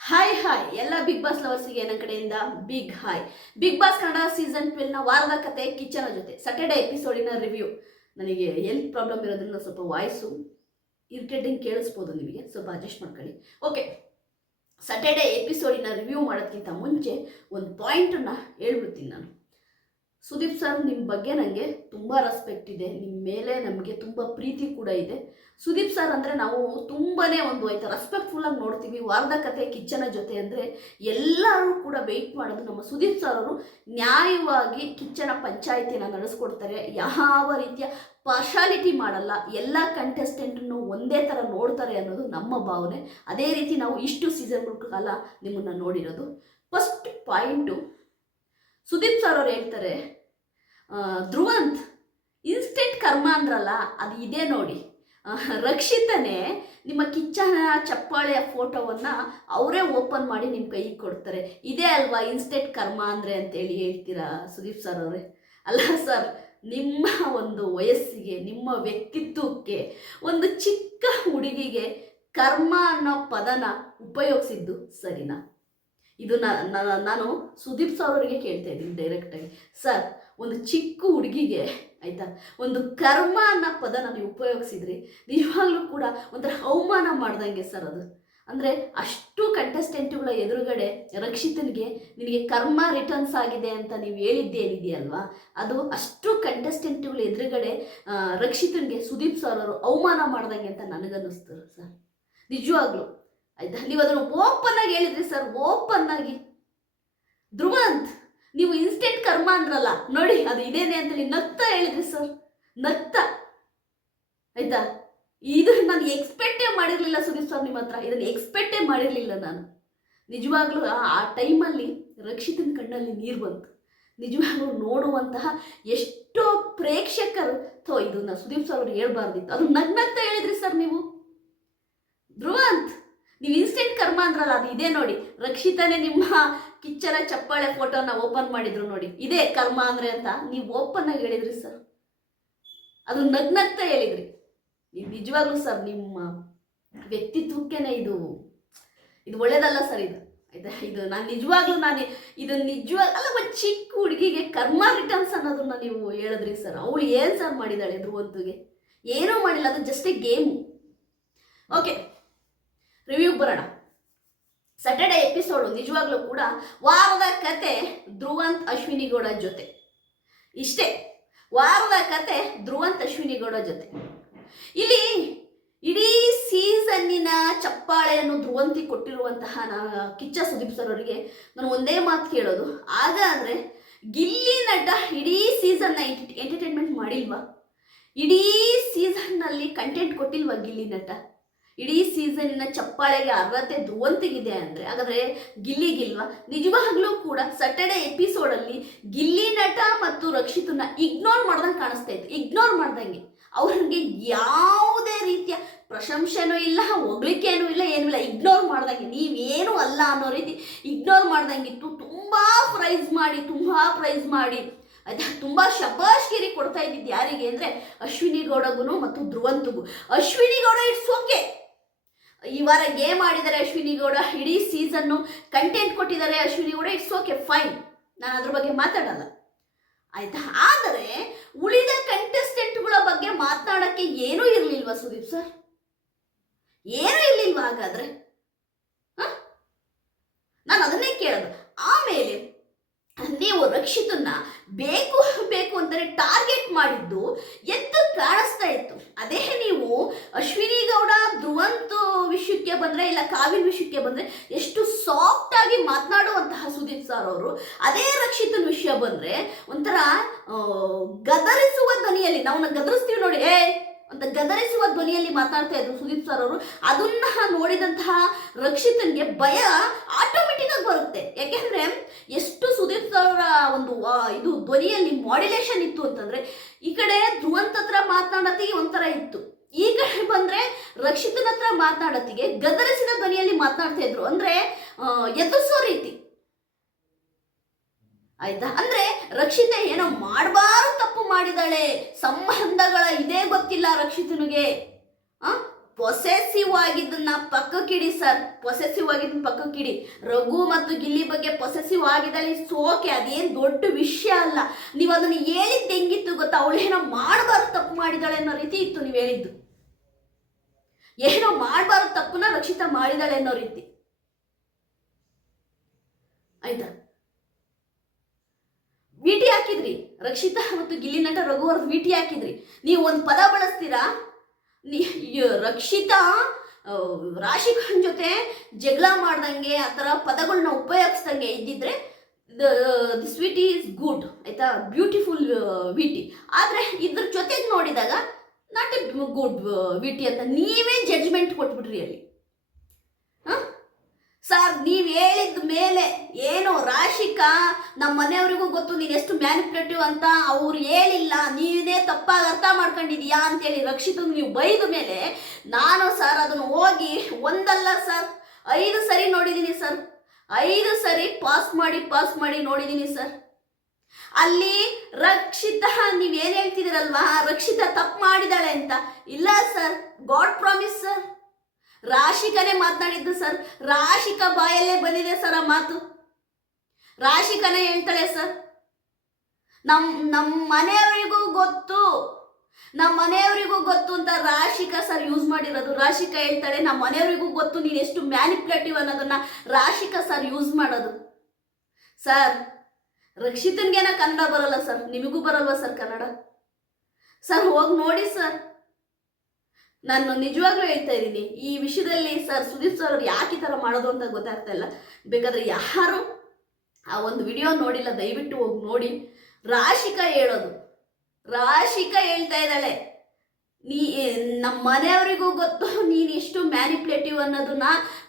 Hi hi ಎಲ್ಲ big boss ಲವರ್ಸಿಗೆ ನನ್ನ ಕಡೆಯಿಂದ big hi big boss Kannada season ಟ್ವೆಲ್ನ ವಾರದ ಕತೆ ಕಿಚನ್ ಜೊತೆ. ಸಟರ್ಡೆ ಎಪಿಸೋಡಿನ ರಿವ್ಯೂ ನನಗೆ ಹೆಲ್ತ್ ಪ್ರಾಬ್ಲಮ್ ಇರೋದ್ರಿಂದ ಸ್ವಲ್ಪ ವಾಯ್ಸು ಇರಿಟೇಟಿಂಗ್ ಕೇಳಿಸ್ಬೋದು ನಿಮಗೆ. ಸ್ವಲ್ಪ ಅಡ್ಜಸ್ಟ್ ಮಾಡ್ಕೊಳ್ಳಿ. ಓಕೆ ಸಟರ್ಡೆ ಎಪಿಸೋಡಿನ ರಿವ್ಯೂ ಮಾಡೋದಕ್ಕಿಂತ ಮುಂಚೆ ಒಂದು ಪಾಯಿಂಟನ್ನು ಹೇಳ್ಬಿಡ್ತೀನಿ ನಾನು. ಸುದೀಪ್ ಸರ್ ನಿಮ್ಮ ಬಗ್ಗೆ ನನಗೆ ತುಂಬ ರೆಸ್ಪೆಕ್ಟ್ ಇದೆ. ನಿಮ್ಮ ಮೇಲೆ ನಮಗೆ ತುಂಬ ಪ್ರೀತಿ ಕೂಡ ಇದೆ. ಸುದೀಪ್ ಸರ್ ಅಂದರೆ ನಾವು ತುಂಬಾ ಒಂದು ಆಯ್ತಾ ರೆಸ್ಪೆಕ್ಟ್ಫುಲ್ಲಾಗಿ ನೋಡ್ತೀವಿ. ವಾರದ ಕತೆ ಕಿಚ್ಚನ ಜೊತೆ ಅಂದರೆ ಎಲ್ಲರೂ ಕೂಡ ವೆಯ್ಟ್ ಮಾಡೋದು ನಮ್ಮ ಸುದೀಪ್ ಸರ್ ಅವರು. ನ್ಯಾಯವಾಗಿ ಕಿಚ್ಚನ ಪಂಚಾಯಿತಿನ ನಡೆಸ್ಕೊಡ್ತಾರೆ. ಯಾವ ರೀತಿಯ ಪಾರ್ಶಾಲಿಟಿ ಮಾಡಲ್ಲ. ಎಲ್ಲ ಕಂಟೆಸ್ಟೆಂಟನ್ನು ಒಂದೇ ಥರ ನೋಡ್ತಾರೆ ಅನ್ನೋದು ನಮ್ಮ ಭಾವನೆ. ಅದೇ ರೀತಿ ನಾವು ಇಷ್ಟು ಸೀಸನ್ಗಳ ಕಾಲ ನಿಮ್ಮನ್ನು ನೋಡಿರೋದು. ಫಸ್ಟ್ ಪಾಯಿಂಟು ಸುದೀಪ್ ಸರ್ ಅವ್ರು ಹೇಳ್ತಾರೆ ಧ್ರುವಂತ್ ಇನ್ಸ್ಟೆಂಟ್ ಕರ್ಮ ಅಂದ್ರಲ್ಲ, ಅದು ಇದೆ ನೋಡಿ. ರಕ್ಷಿತನೇ ನಿಮ್ಮ ಕಿಚ್ಚನ, ಚಪ್ಪಾಳೆಯ ಫೋಟೋವನ್ನು ಅವರೇ ಓಪನ್ ಮಾಡಿ ನಿಮ್ಮ ಕೈಗೆ ಕೊಡ್ತಾರೆ. ಇದೇ ಅಲ್ವಾ ಇನ್ಸ್ಟೆಂಟ್ ಕರ್ಮ ಅಂದರೆ ಅಂತೇಳಿ ಹೇಳ್ತೀರಾ ಸುದೀಪ್ ಸರ್ ಅವರೇ? ಅಲ್ಲ ಸರ್ ನಿಮ್ಮ ಒಂದು ವಯಸ್ಸಿಗೆ, ನಿಮ್ಮ ವ್ಯಕ್ತಿತ್ವಕ್ಕೆ ಒಂದು ಚಿಕ್ಕ ಹುಡುಗಿಗೆ ಕರ್ಮ ಅನ್ನೋ ಪದನ ಉಪಯೋಗಿಸಿದ್ದು ಸರಿನಾ? ಇದು ನಾನು ಸುದೀಪ್ ಸರ್ ಅವರಿಗೆ ಕೇಳ್ತಾ ಇದ್ದೀನಿ ಡೈರೆಕ್ಟಾಗಿ ಸರ್ ಒಂದು ಚಿಕ್ಕ ಹುಡುಗಿಗೆ, ಆಯಿತಾ? ಒಂದು ಕರ್ಮ ಅನ್ನೋ ಪದನ ನೀವು ಉಪಯೋಗಿಸಿದ್ರಿ. ನಿಜವಾಗ್ಲೂ ಕೂಡ ಒಂಥರ ಅವಮಾನ ಮಾಡ್ದಂಗೆ ಸರ್ ಅದು. ಅಂದರೆ ಅಷ್ಟು ಕಂಟೆಸ್ಟೆಂಟ್ಗಳ ಎದುರುಗಡೆ ರಕ್ಷಿತನಿಗೆ ನಿನಗೆ ಕರ್ಮ ರಿಟರ್ನ್ಸ್ ಆಗಿದೆ ಅಂತ ನೀವು ಹೇಳಿದ್ದೇನಿದೆಯಲ್ವಾ ಅದು ಅಷ್ಟು ಕಂಟೆಸ್ಟೆಂಟ್ಗಳ ಎದುರುಗಡೆ ರಕ್ಷಿತನಿಗೆ ಸುದೀಪ್ ಸರ್ ಅವರು ಅವಮಾನ ಮಾಡ್ದಂಗೆ ಅಂತ ನನಗನ್ನಿಸ್ತಾರೆ ಸರ್. ನಿಜವಾಗ್ಲೂ. ಆಯ್ತಾ? ನೀವು ಅದನ್ನು ಓಪನ್ ಆಗಿ ಹೇಳಿದ್ರಿ ಸರ್ ಓಪನ್ ಆಗಿ. ಧ್ರುವಂತ್! ನೀವು ಇನ್ಸ್ಟೆಂಟ್ ಕರ್ಮ ಅಂದ್ರಲ್ಲ, ನೋಡಿ, ಅದು ಇದೇನೆ ಅಂತೇಳಿ ನಗ್ತಾ ಹೇಳಿದ್ರಿ ಸರ್ ನಗ್ತಾ. ಆಯ್ತಾ? ಇದು ನಾನು ಎಕ್ಸ್ಪೆಕ್ಟೇ ಮಾಡಿರಲಿಲ್ಲ ಸುದೀಪ್ ಸರ್ ನಿಮ್ಮ ಹತ್ರ. ಇದನ್ನು ಎಕ್ಸ್ಪೆಕ್ಟೇ ಮಾಡಿರಲಿಲ್ಲ ನಾನು. ನಿಜವಾಗ್ಲೂ ಆ- ಟೈಮಲ್ಲಿ ರಕ್ಷಿತನ ಕಣ್ಣಲ್ಲಿ ನೀರು ಬಂತು. ನಿಜವಾಗ್ಲೂ ನೋಡುವಂತಹ ಎಷ್ಟೋ ಪ್ರೇಕ್ಷಕರು, ಥೋ ಇದನ್ನ ಸುದೀಪ್ ಸರ್ ಅವ್ರು ಹೇಳ್ಬಾರ್ದಿತ್ತು. ಅದು ನಗ್ನಗ್ತಾ ಹೇಳಿದ್ರಿ ಸರ್ ನೀವು. ಧ್ರುವಂತ್, ನೀವು ಇನ್ಸ್ಟೆಂಟ್ ಕರ್ಮ ಅಂದ್ರಲ್ಲ, ಅದು ಇದೆ ನೋಡಿ. ರಕ್ಷಿತನೇ ನಿಮ್ಮ ಕಿಚ್ಚನ ಚಪ್ಪಾಳೆ ಫೋಟೋನ ಓಪನ್ ಮಾಡಿದ್ರು ನೋಡಿ. ಇದೇ ಕರ್ಮ ಅಂದ್ರೆ ಅಂತ ನೀವು ಓಪನ್ ಆಗಿ ಹೇಳಿದ್ರಿ ಸರ್ ಅದು ನಗ್ನಗ್ತಾ ಹೇಳಿದ್ರಿ. ನೀವು ನಿಜವಾಗ್ಲೂ ಸರ್ ನಿಮ್ಮ ವ್ಯಕ್ತಿತ್ವಕ್ಕೇನೆ ಇದು ಇದು ಒಳ್ಳೇದಲ್ಲ ಸರ್ ಇದು. ಇದು ನಾನು ನಿಜವಾಗ್ಲೂ ನಾನು ಇದು ನಿಜವಾಗ, ಅಲ್ಲ, ಒಂದು ಚಿಕ್ಕ ಹುಡುಗಿಗೆ ಕರ್ಮ ರಿಟರ್ನ್ಸ್ ಅನ್ನೋದನ್ನ ನೀವು ಹೇಳಿದ್ರಿ ಸರ್ ಅವಳು ಏನು ಸರ್ ಮಾಡಿದಾಳೆ ಧ್ರುವಂತುಗೆ? ಏನೂ ಮಾಡಿಲ್ಲ, ಅದು just a game okay review ಬರೋಣ. ಸ್ಯಾಟರ್ಡೆ ಎಪಿಸೋಡು ನಿಜವಾಗ್ಲೂ ಕೂಡ ವಾರದ ಕತೆ ಧ್ರುವಂತ್ ಅಶ್ವಿನಿ ಗೌಡ ಜೊತೆ. ಇಷ್ಟೇ, ವಾರದ ಕತೆ ಧ್ರುವಂತ್ ಅಶ್ವಿನಿ ಗೌಡ ಜೊತೆ. ಇಲ್ಲಿ ಇಡೀ ಸೀಸನ್ನಿನ ಚಪ್ಪಾಳೆಯನ್ನು ಧ್ರುವಂತಿ ಕೊಟ್ಟಿರುವಂತಹ ನಾ, ಕಿಚ್ಚ ಸುದೀಪ್ ಸರ್ ಅವರಿಗೆ ನಾನು ಒಂದೇ ಮಾತು ಕೇಳೋದು. ಆಗ ಅಂದರೆ ಗಿಲ್ಲಿ ನಟ ಇಡೀ ಸೀಸನ್ನ ಎಂಟರ್ಟೈನ್ಮೆಂಟ್ ಮಾಡಿಲ್ವಾ? ಇಡೀ ಸೀಸನ್ನಲ್ಲಿ ಕಂಟೆಂಟ್ ಕೊಟ್ಟಿಲ್ವಾ ಗಿಲ್ಲಿ ನಟ ಇಡೀ ಸೀಸನ್ನ ಚಪ್ಪಾಳೆಗೆ ಅರ್ಹತೆ ಧ್ರುವಂತಿಗಿದೆ ಅಂದರೆ, ಹಾಗಾದರೆ ಗಿಲ್ಲಿಗಿಲ್ವಾ ನಿಜವಾಗ್ಲೂ ಕೂಡ ಸಟರ್ಡೆ ಎಪಿಸೋಡಲ್ಲಿ ಗಿಲ್ಲಿ ನಟ ಮತ್ತು ರಕ್ಷಿತನ ಇಗ್ನೋರ್ ಮಾಡ್ದಂಗೆ ಕಾಣಿಸ್ತಾ ಇತ್ತು. ಇಗ್ನೋರ್ ಮಾಡ್ದಂಗೆ. ಅವ್ರಿಗೆ ಯಾವುದೇ ರೀತಿಯ ಪ್ರಶಂಸೆನೂ ಇಲ್ಲ, ಹೊಗಳಿಕೆನೂ ಇಲ್ಲ, ಏನೂ ಇಲ್ಲ. ಇಗ್ನೋರ್ ಮಾಡ್ದಂಗೆ. ನೀವೇನು ಅಲ್ಲ ಅನ್ನೋ ರೀತಿ ಇಗ್ನೋರ್ ಮಾಡ್ದಂಗಿತ್ತು. ತುಂಬ ಪ್ರೈಸ್ ಮಾಡಿ, ತುಂಬ ಪ್ರೈಸ್ ಮಾಡಿ. ಆಯ್ತಾ ತುಂಬ ಶಬಾಷ್ಗಿರಿ ಕೊಡ್ತಾ ಇದ್ದಿದ್ದು ಯಾರಿಗೆ ಅಂದರೆ ಅಶ್ವಿನಿ ಗೌಡಗೂ ಮತ್ತು ಧ್ರುವಂತಗೂ. ಅಶ್ವಿನಿ ಗೌಡ ಇಟ್ಸ್ ಓಕೆ ಈ ವಾರ ಗೇಮ್ ಆಡಿದ್ದಾರೆ ಅಶ್ವಿನಿ ಗೌಡ. ಇಡೀ ಸೀಸನ್ನು ಕಂಟೆಂಟ್ ಕೊಟ್ಟಿದ್ದಾರೆ Ashwini Gowda. It's okay fine ನಾನು ಅದ್ರ ಬಗ್ಗೆ ಮಾತಾಡಲ್ಲ. ಆಯ್ತಾ? ಆದರೆ ಉಳಿದ ಕಂಟೆಸ್ಟೆಂಟ್ಗಳ ಬಗ್ಗೆ ಮಾತನಾಡಕ್ಕೆ ಏನೂ ಇರಲಿಲ್ವಾ ಸುದೀಪ್ ಸರ್ ಏನೂ ಇರ್ಲಿಲ್ವಾ ಹಾಗಾದ್ರೆ? ನಾನು ಅದನ್ನೇ ಕೇಳೋದು. ಆಮೇಲೆ ನೀವು ರಕ್ಷಿತನ್ನ ಬೇಕು ಬೇಕು ಅಂತಾನೆ ಟಾರ್ಗೆಟ್ ಮಾಡಿದ್ದು ಎದ್ದು ಕಾಣಿಸ್ತಾ ಇತ್ತು. ಅದೇ ನೀವು ಅಶ್ವಿನಿ ಗೌಡ ಧ್ರುವಂತ್ ವಿಷಯಕ್ಕೆ ಬಂದರೆ ಇಲ್ಲ ಕಾವಿನ ವಿಷಯಕ್ಕೆ ಬಂದರೆ ಎಷ್ಟು ಸಾಫ್ಟ್ ಆಗಿ ಮಾತನಾಡುವಂತಹ ಸುದೀಪ್ ಸರ್ ಅವರು, ಅದೇ ರಕ್ಷಿತನ ವಿಷಯ ಬಂದರೆ ಒಂಥರ ಗದರಿಸುವ ಧ್ವನಿಯಲ್ಲಿ, ನಾವು ಗದರಿಸ್ತೀವಿ ನೋಡಿ, ಏ, ಅಂತ ಗದರಿಸುವ ಧ್ವನಿಯಲ್ಲಿ ಮಾತಾಡ್ತಾ ಇದ್ರು ಸುದೀಪ್ ಸರ್ ಅವರು, ಅದನ್ನ ನೋಡಿದಂತಹ ರಕ್ಷಿತನ್ಗೆ ಭಯ ಆಟೋಮೆಟಿಕ್ ಆಗಿ ಬರುತ್ತೆ. ಯಾಕೆಂದ್ರೆ ಎಷ್ಟು ಸುದೀಪ್ ಸರ್ ಅವರ ಒಂದು ಇದು ಧ್ವನಿಯಲ್ಲಿ ಮಾಡ್ಯುಲೇಷನ್ ಇತ್ತು ಅಂತಂದ್ರೆ ಈ ಕಡೆ ಧ್ರುವಂತತ್ರ ಮಾತನಾಡತ್ತಿಗೆ ಒಂಥರ ಇತ್ತು. ಈ ಕಡೆ ಬಂದ್ರೆ ರಕ್ಷಿತನ ಹತ್ರ ಮಾತನಾಡತ್ತಿಗೆ, ಗದರಿಸಿದ ಧ್ವನಿಯಲ್ಲಿ ಮಾತನಾಡ್ತಾ ಇದ್ರು. ಅಂದ್ರೆ ಎದುರಿಸೋ ರೀತಿ. ಆಯ್ತಾ? ಅಂದ್ರೆ, ರಕ್ಷಿತ ಏನೋ ಮಾಡಬಾರು ತಪ್ಪು ಮಾಡಿದಾಳೆ. ಸಂಬಂಧಗಳ ಇದೇ ಗೊತ್ತಿಲ್ಲ ರಕ್ಷಿತನಿಗೆ. ಆ? ಪೊಸೆಸಿವ್ ಆಗಿದ್ದನ್ನ ಪಕ್ಕಕ್ಕಿಡಿ, ಸರ್. ಪೊಸೆಸಿವ್ ಆಗಿದ್ದನ್ನ ಪಕ್ಕಕ್ಕಿಡಿ. ರಘು ಮತ್ತು ಗಿಲ್ಲಿ ಬಗ್ಗೆ ಪೊಸೆಸಿವ್ ಆಗಿದ್ದಲ್ಲಿ ಸೋಕೆ. ಅದೇನು ದೊಡ್ಡ ವಿಷಯ ಅಲ್ಲ. ನೀವು ಅದನ್ನು ಹೇಳಿದ್ದು ಹೆಂಗಿತ್ತು ಗೊತ್ತಾ? ಅವಳು ಏನೋ ಮಾಡಬಾರ್ದು ತಪ್ಪು ಮಾಡಿದಾಳೆ ಅನ್ನೋ ರೀತಿ ಇತ್ತು ನೀವು ಹೇಳಿದ್ದು. ಏನೋ ಮಾಡಬಾರ್ದು ತಪ್ಪನ್ನ ರಕ್ಷಿತಾ ಮಾಡಿದಾಳೆ ಅನ್ನೋ ರೀತಿ. ಆಯ್ತಾ? ವಿಟಿ ಹಾಕಿದ್ರಿ. ರಕ್ಷಿತಾ ಮತ್ತು ಗಿಲ್ಲಿ ನಟ ರಘು ಅವ್ರದ್ದು ವಿಟಿ ಹಾಕಿದ್ರಿ. ನೀವು ಒಂದು ಪದ ಬಳಸ್ತೀರಾ? ರಕ್ಷಿತಾ ರಾಶಿ ಜೊತೆ ಜಗಳ ಮಾಡ್ದಂಗೆ, ಆ ಥರ ಪದಗಳನ್ನ ಉಪಯೋಗಿಸ್ದಂಗೆ ಇದ್ದಿದ್ರೆ ದಿಸ್ ವಿಟಿ ಈಸ್ ಗುಡ್ ಆಯ್ತಾ? Beautiful VT. ಆದರೆ ಇದ್ರ ಜೊತೆಗೆ ನೋಡಿದಾಗ ನಾಟ್ ಎ ಗುಡ್ ವಿಟಿ ಅಂತ. ನೀವೇ ಜಡ್ಜ್ಮೆಂಟ್ ಕೊಟ್ಬಿಟ್ರಿ ಅಲ್ಲಿ. ಸರ್ ನೀವು ಹೇಳಿದ ಮೇಲೆ ಏನು ರಾಶಿಕಾ ನಮ್ಮ ಮನೆಯವರಿಗೂ ಗೊತ್ತು, ನೀನು ಎಷ್ಟು ಮ್ಯಾನಿಪುಲೇಟಿವ್ ಅಂತ ಅವ್ರು ಹೇಳಿಲ್ಲ, ನೀನೇ ತಪ್ಪಾಗಿ ಅರ್ಥ ಮಾಡ್ಕೊಂಡಿದೀಯಾ ಅಂತೇಳಿ ರಕ್ಷಿತ ನೀವು ಬೈದ ಮೇಲೆ ನಾನು ಸರ್ ಅದನ್ನು ಹೋಗಿ ಒಂದಲ್ಲ ಸರ್ ಐದು ಸರಿ ನೋಡಿದ್ದೀನಿ ಸರ್ ಐದು ಸರಿ ಪಾಸ್ ಮಾಡಿ ಪಾಸ್ ಮಾಡಿ ನೋಡಿದ್ದೀನಿ ಸರ್ ಅಲ್ಲಿ ರಕ್ಷಿತ ನೀವೇನು ಹೇಳ್ತಿದಿರಲ್ವಾ ರಕ್ಷಿತ ತಪ್ಪು ಮಾಡಿದಾಳೆ ಅಂತ. ಇಲ್ಲ ಸರ್ ಗಾಡ್ ಪ್ರಾಮಿಸ್ ಸರ್ ರಾಶಿಕನೇ ಮಾತನಾಡಿದ್ದು ಸರ್ ರಾಶಿಕ ಬಾಯಲ್ಲೇ ಬಂದಿದೆ ಸರ್ ಆ ಮಾತು. ರಾಶಿಕನೇ ಹೇಳ್ತಾಳೆ ಸರ್ ನಮ್ ನಮ್ಮ ಮನೆಯವರಿಗೂ ಗೊತ್ತು. ನಮ್ಮ ಮನೆಯವರಿಗೂ ಗೊತ್ತು ಅಂತ ರಾಶಿಕಾ ಸರ್ ಯೂಸ್ ಮಾಡಿರೋದು. ರಾಶಿಕಾ ಹೇಳ್ತಾಳೆ ನಮ್ಮ ಮನೆಯವರಿಗೂ ಗೊತ್ತು, ನೀನು ಎಷ್ಟು ಮ್ಯಾನಿಪ್ಯುಲೇಟಿವ್ ಅನ್ನೋದನ್ನ ರಾಶಿಕಾ ಸರ್ ಯೂಸ್ ಮಾಡೋದು. ಸರ್ ರಕ್ಷಿತನ್ಗೇನ ಕನ್ನಡ ಬರಲ್ಲ ಸರ್, ನಿಮಗೂ ಬರಲ್ವಾ ಸರ್ ಕನ್ನಡ? ಸರ್, ಹೋಗಿ ನೋಡಿ ಸರ್. ನಾನು ನಿಜವಾಗ್ಲೂ ಹೇಳ್ತಾ ಇದ್ದೀನಿ, ಈ ವಿಷಯದಲ್ಲಿ ಸರ್ ಸುದೀಪ್ ಸರ್ ಅವ್ರು ಯಾಕೆ ಈ ಥರ ಮಾಡೋದು ಅಂತ ಗೊತ್ತಾಗ್ತಾ ಇಲ್ಲ. ಬೇಕಾದ್ರೆ ಯಾರು ಆ ಒಂದು ವಿಡಿಯೋ ನೋಡಿಲ್ಲ, ದಯವಿಟ್ಟು ಹೋಗಿ ನೋಡಿ. ರಾಶಿಕಾ ಹೇಳೋದು. ರಾಶಿಕಾ ಹೇಳ್ತಾ ಇದ್ದಾಳೆ. ನೀ ನಮ್ಮ ಮನೆಯವರಿಗೂ ಗೊತ್ತು, ನೀನು ಎಷ್ಟು ಮ್ಯಾನಿಪ್ಯುಲೇಟಿವ್ ಅನ್ನೋದನ್ನ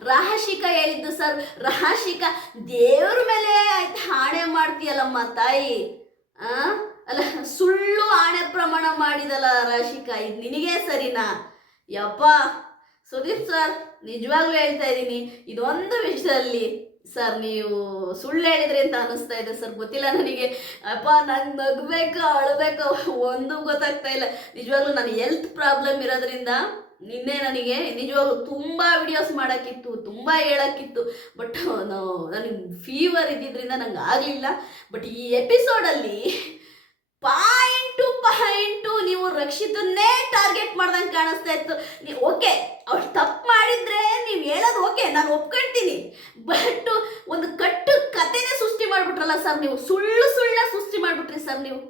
ರಾಶಿಕಾ ಹೇಳಿದ್ದು ಸರ್ ರಾಶಿಕಾ ದೇವ್ರ ಮೇಲೆ ಆಯ್ತು ಆಣೆ ಮಾಡ್ತೀಯಲ್ಲಮ್ಮ ತಾಯಿ. ಆ? ಅಲ್ಲ, ಸುಳ್ಳು ಆಣೆ ಪ್ರಮಾಣ ಮಾಡಿದಲ್ಲ ರಾಶಿಕಾ ಇದು ನಿನಗೆ ಸರಿನಾ? ಯಪ್ಪ, ಸುದೀಪ್ ಸರ್ ನಿಜವಾಗ್ಲೂ ಹೇಳ್ತಾ ಇದ್ದೀನಿ, ಇದೊಂದು ವಿಷಯದಲ್ಲಿ ಸರ್ ನೀವು ಸುಳ್ಳು ಹೇಳಿದ್ರಿ ಅಂತ ಅನಿಸ್ತಾ ಇದೆ. ಸರ್ ಗೊತ್ತಿಲ್ಲ ನನಗೆ. ಅಪ್ಪ, ನಂಗೆ ನಗ್ಬೇಕು, ಅಳಬೇಕು, ಒಂದು ಗೊತ್ತಾಗ್ತಾ ಇಲ್ಲ. ನಿಜವಾಗ್ಲೂ ನಾನು ಹೆಲ್ತ್ ಪ್ರಾಬ್ಲಮ್ ಇರೋದ್ರಿಂದ ನಿನ್ನೆ ನನಗೆ ನಿಜವಾಗ್ಲೂ ತುಂಬ ವಿಡಿಯೋಸ್ ಮಾಡೋಕ್ಕಿತ್ತು, ತುಂಬ ಹೇಳೋಕ್ಕಿತ್ತು. ಬಟ್ ನನಗೆ ಫೀವರ್ ಇದ್ದಿದ್ರಿಂದ ನಂಗೆ ಆಗಲಿಲ್ಲ. ಬಟ್ ಈ ಎಪಿಸೋಡಲ್ಲಿ ಪಾಯಿಂಟ್ ಪಾಯಿಂಟು ನೀವು ರಕ್ಷಿತನ್ನೇ ಟಾರ್ಗೆಟ್ ಮಾಡ್ದಂಗೆ ಕಾಣಿಸ್ತಾ ಇತ್ತು. ನೀವು ಓಕೆ ಅವ್ರು ತಪ್ಪು ಮಾಡಿದ್ರೆ ನೀವು ಹೇಳೋದು ಓಕೆ ನಾನು ಒಪ್ಕೊಳ್ತೀನಿ ಬಟ್ ಒಂದು ಕಟ್ಟು ಕತೆನೇ ಸೃಷ್ಟಿ ಮಾಡ್ಬಿಟ್ರಲ್ಲ ಸರ್ ನೀವು. ಸುಳ್ಳು ಸುಳ್ಳ ಸೃಷ್ಟಿ ಮಾಡ್ಬಿಟ್ರಿ ಸರ್ ನೀವು?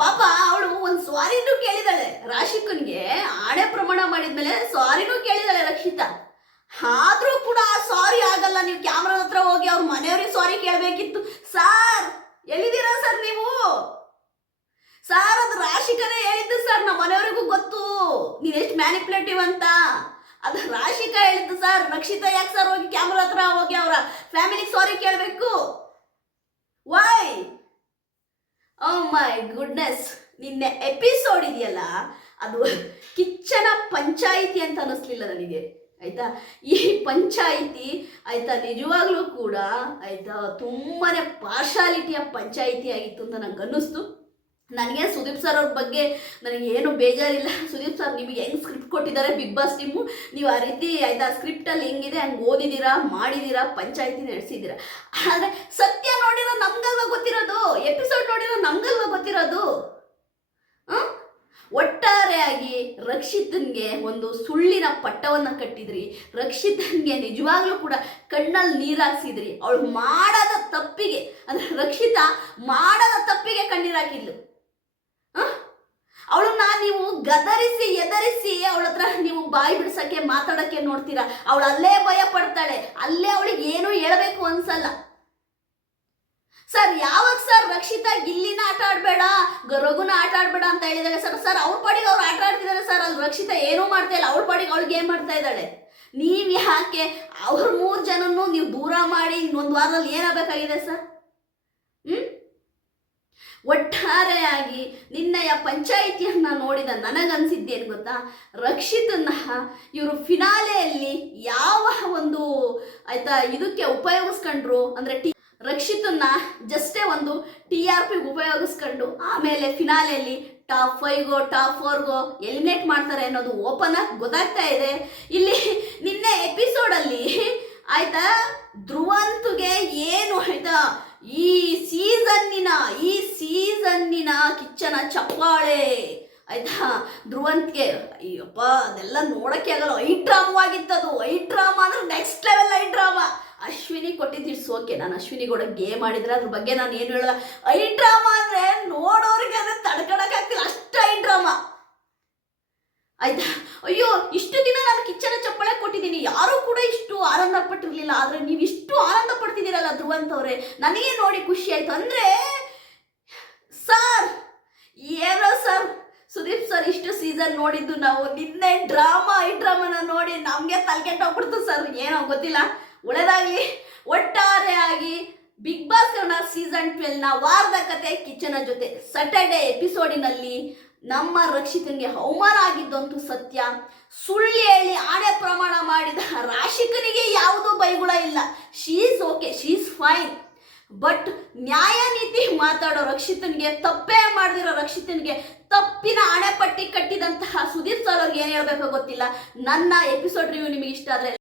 ಪಾಪ ಅವಳು ಒಂದು ಸ್ವಾರಿನೂ ಕೇಳಿದಾಳೆ. ರಾಶಿಕನ್ಗೆ ಆಣೆ ಪ್ರಮಾಣ ಮಾಡಿದ್ಮೇಲೆ ಸ್ವಾರಿನೂ ಕೇಳಿದಾಳೆ ರಕ್ಷಿತಾ. ಆದ್ರೂ ಕೂಡ ಆ ಸಾರಿ ಆಗಲ್ಲ. ನೀವು ಕ್ಯಾಮ್ರಾದ ಹತ್ರ ಹೋಗಿ ಅವ್ರ ಮನೆಯವ್ರಿಗೆ ಸಾರಿ ಕೇಳಬೇಕಿತ್ತು. ಸಾರ್, ಎಲ್ಲಿದ್ದೀರಾ ಸರ್ ನೀವು? ಸಾರ್, ಅದು ರಾಶಿಕನೇ ಹೇಳಿದ್ದು ಸರ್. ನಮ್ಮ ಮನೆಯವರಿಗೂ ಗೊತ್ತು. ನೀನು ಎಷ್ಟು ಮ್ಯಾನಿಪ್ಯುಲೇಟಿವ್ ಅಂತ. ಅದು ರಾಶಿಕಾ ಹೇಳಿದ್ದು ಸರ್ ರಕ್ಷಿತಾ, ಯಾಕೆ ಸರ್ ಹೋಗಿ ಕ್ಯಾಮ್ರಾ ಹತ್ರ ಹೋಗಿ ಅವರ ಫ್ಯಾಮಿಲಿ ಸಾರಿ ಕೇಳಬೇಕು? ವೈ ಓ ಮೈ ಗುಡ್ನೆಸ್ ನಿನ್ನೆ ಎಪಿಸೋಡ್ ಇದೆಯಲ್ಲ, ಅದು ಕಿಚ್ಚನ ಪಂಚಾಯಿತಿ ಅಂತ ಅನ್ನಿಸ್ಲಿಲ್ಲ ನನಗೆ. ಆಯ್ತಾ? ಈ ಪಂಚಾಯಿತಿ, ಆಯ್ತಾ, ನಿಜವಾಗ್ಲೂ ಕೂಡ, ಆಯ್ತಾ, ತುಂಬಾನೇ ಪಾರ್ಶಾಲಿಟಿಯ ಪಂಚಾಯಿತಿ ಆಗಿತ್ತು ಅಂತ ನಂಗೆ ಅನ್ನಿಸ್ತು ನನಗೆ ಸುದೀಪ್ ಸರ್ ಅವ್ರ ಬಗ್ಗೆ ನನಗೆ ಏನು ಬೇಜಾರಿಲ್ಲ. ಸುದೀಪ್ ಸರ್ ನಿಮಗೆ ಹೆಂಗೆ ಸ್ಕ್ರಿಪ್ಟ್ ಕೊಟ್ಟಿದ್ದಾರೆ ಬಿಗ್ ಬಾಸ್ ಟೀಮು ನೀವು ಆ ರೀತಿ ಆಯ್ತಾ? ಸ್ಕ್ರಿಪ್ಟಲ್ಲಿ ಹೆಂಗಿದೆ? ಹಂಗೆ ಓದಿದ್ದೀರಾ ಮಾಡಿದ್ದೀರಾ ಪಂಚಾಯತಿ ನಡೆಸಿದ್ದೀರಾ ಆದರೆ ಸತ್ಯ ನೋಡಿರೋ ನಮ್ಗಲ್ವ ಗೊತ್ತಿರೋದು? ಎಪಿಸೋಡ್ ನೋಡಿರೋ ನಮ್ಗಲ್ವ ಗೊತ್ತಿರೋದು? ಒಟ್ಟಾರೆಯಾಗಿ ರಕ್ಷಿತನ್ಗೆ ಒಂದು ಸುಳ್ಳಿನ ಪಟ್ಟವನ್ನು ಕಟ್ಟಿದ್ರಿ. ರಕ್ಷಿತನ್ಗೆ ನಿಜವಾಗ್ಲೂ ಕೂಡ ಕಣ್ಣಲ್ಲಿ ನೀರಾಕ್ಸಿದ್ರಿ. ಅವಳು ಮಾಡದ ತಪ್ಪಿಗೆ, ಅಂದ್ರೆ ರಕ್ಷಿತಾ ಮಾಡದ ತಪ್ಪಿಗೆ ಕಣ್ಣೀರಾಕಿದ್ಲು ಗದರಿಸಿ, ಎದರಿಸಿ ಅವಳ ಹತ್ರ ನೀವು ಬಾಯಿ ಬಿಡ್ಸಕ್ಕೆ, ಮಾತಾಡಕ್ಕೆ ನೋಡ್ತೀರಾ? ಅವಳು ಅಲ್ಲೇ ಭಯ ಪಡ್ತಾಳೆ. ಅಲ್ಲೇ ಅವಳಿಗೆ ಏನು ಹೇಳಬೇಕು ಅನ್ಸಲ್ಲ. ಸರ್, ಯಾವಾಗ ಸರ್ ರಕ್ಷಿತಾ ಗಿಲ್ಲಿನ ಆಟ ಆಡ್ಬೇಡ ರಘುನ ಆಟ ಆಡ್ಬೇಡ ಅಂತ ಹೇಳಿದಾಳೆ? ಸರ್ ಸರ್ ಅವ್ರ ಪಾಡಿಗೆ ಅವ್ರು ಆಟ ಆಡ್ತಿದ್ದಾರೆ ಸರ್. ಅಲ್ಲಿ ರಕ್ಷಿತಾ ಏನೂ ಮಾಡ್ತಾ ಇಲ್ಲ. ಅವ್ರ ಪಾಡಿಗೆ ಅವಳು ಗೇಮ್ ಮಾಡ್ತಾ ಇದ್ದಾಳೆ. ನೀವು ಯಾಕೆ ಅವ್ರ ಮೂರು ಜನನು ನೀವು ದೂರ ಮಾಡಿ ಇನ್ನೊಂದು ವಾರದಲ್ಲಿ ಏನಾಗಬೇಕಾಗಿದೆ ಸರ್? ಹ್ಮ್? ಒಟ್ಟಾರೆಯಾಗಿ ನಿನ್ನೆಯ ಪಂಚಾಯಿತಿಯನ್ನ ನೋಡಿದ ನನಗನ್ಸಿದ್ದೇನು ಗೊತ್ತಾ? ರಕ್ಷಿತನ್ನ ಇವರು ಫಿನಾಲೆಯಲ್ಲಿ ಯಾವ ಒಂದು, ಆಯ್ತಾ, ಇದಕ್ಕೆ ಉಪಯೋಗಿಸ್ಕೊಂಡ್ರು? ಅಂದ್ರೆ ಟಿ, ರಕ್ಷಿತನ್ನ ಜಸ್ಟೇ ಒಂದು ಟಿ ಆರ್ ಪಿ ಉಪಯೋಗಿಸ್ಕೊಂಡು ಆಮೇಲೆ ಫಿನಾಲೆಯಲ್ಲಿ ಟಾಪ್ ಫೈವ್ಗೋ ಟಾಪ್ ಫೋರ್ಗೋ ಎಲಿಮಿನೇಟ್ ಮಾಡ್ತಾರೆ ಅನ್ನೋದು ಓಪನ್ ಆಗಿ ಗೊತ್ತಾಗ್ತಾ ಇದೆ. ಇಲ್ಲಿ ನಿನ್ನೆ ಎಪಿಸೋಡಲ್ಲಿ ಆಯ್ತಾ, ಧ್ರುವಂತುಗೆ ಏನು, ಆಯ್ತಾ ಈ ಸೀಸನ್ನಿನ ಈ ಸೀಸನ್ನಿನ ಕಿಚ್ಚನ ಚಪ್ಪಾಳೆ, ಆಯ್ತಾ? ಧ್ರುವಂತ್ಗೆ, ಅಯ್ಯಪ್ಪ, ಅದೆಲ್ಲ ನೋಡಕ್ಕೆ ಆಗಲ್ಲ. ಐ ಡ್ರಾಮವಾಗಿತ್ತು ಅದು ಐ ಡ್ರಾಮಾ ಅಂದ್ರೆ next level I drama. Ashwini ಕೊಟ್ಟಿದ್ದು ಓಕೆ ನಾನು ಅಶ್ವಿನಿ ಕೂಡ ಗೇಮ್ ಆಡಿದ್ರೆ ಅದ್ರ ಬಗ್ಗೆ ನಾನು ಏನು ಹೇಳಲ್ಲ. ಐ ಡ್ರಾಮಾ ಅಂದ್ರೆ ನೋಡೋರಿಗೆ ಅಂದ್ರೆ ತಡ್ಕೊಳಕ್ಕಾಗ್ತಿಲ್ಲ. ಅಷ್ಟು ಐ ಡ್ರಾಮಾ. ಆಯ್ತಾ? ಅಯ್ಯೋ, ಇಷ್ಟು ದಿನ ನಾನು ಕಿಚ್ಚನ ಚಪ್ಪಳೆ ಕೊಟ್ಟಿದ್ದೀನಿ. ಯಾರೂ ಕೂಡ ಇಷ್ಟು ಆನಂದ ಪಟ್ಟಿರಲಿಲ್ಲ ಆದ್ರೆ ನೀವು ಇಷ್ಟು ಆನಂದ ಪಡ್ತಿದ್ದೀರಲ್ಲ ಅವರೇ ನನಗೆ ನೋಡಿ ಖುಷಿ ಆಯ್ತು. ಅಂದ್ರೆ, ಸರ್, ಏನೋ ಸರ್, ಸುದೀಪ್ ಸರ್ ಇಷ್ಟು ಸೀಸನ್ ನೋಡಿದ್ದು ನಾವು. ನಿನ್ನೆ ಡ್ರಾಮಾ ಈ ಡ್ರಾಮಾನ ನೋಡಿ ನಮಗೆ ತಲೆಕೆಟ್ಟೋಗ್ಬಿಡ್ತು ಸರ್. ಏನೋ ಗೊತ್ತಿಲ್ಲ. ಒಳ್ಳೆದಾಗ್ಲಿ. ಒಟ್ಟಾರೆಯಾಗಿ ಬಿಗ್ ಬಾಸ್ ಕನ್ನಡ ಸೀಸನ್ನ ವಾರದ ಕತೆ ಕಿಚ್ಚನ ಜೊತೆ ಸಟರ್ಡೆ ಎಪಿಸೋಡಿನಲ್ಲಿ ನಮ್ಮ ರಕ್ಷಿತನಿಗೆ ಅವಮಾನ ಆಗಿದ್ದಂತೂ ಸತ್ಯ. ಸುಳ್ಳು ಹೇಳಿ ಆಣೆ ಪ್ರಮಾಣ ಮಾಡಿದ ರಾಶಿಕನಿಗೆ ಯಾವುದೂ ಬೈಗುಳ ಇಲ್ಲ. She's okay she's fine but ನ್ಯಾಯ ನೀತಿ ಮಾತಾಡೋ ರಕ್ಷಿತನಿಗೆ, ತಪ್ಪೇ ಮಾಡದಿರೋ ರಕ್ಷಿತನಿಗೆ, ತಪ್ಪಿನ ಹಣೆಪಟ್ಟಿ ಕಟ್ಟಿದಂತಹ ಸುದೀಪ್ ಸರ್ ಅವ್ರಿಗೆ ಏನು ಹೇಳ್ಬೇಕೋ ಗೊತ್ತಿಲ್ಲ. ನನ್ನ ಎಪಿಸೋಡ್ ರಿವ್ಯೂ ನಿಮಗೆ ಇಷ್ಟ ಆದರೆ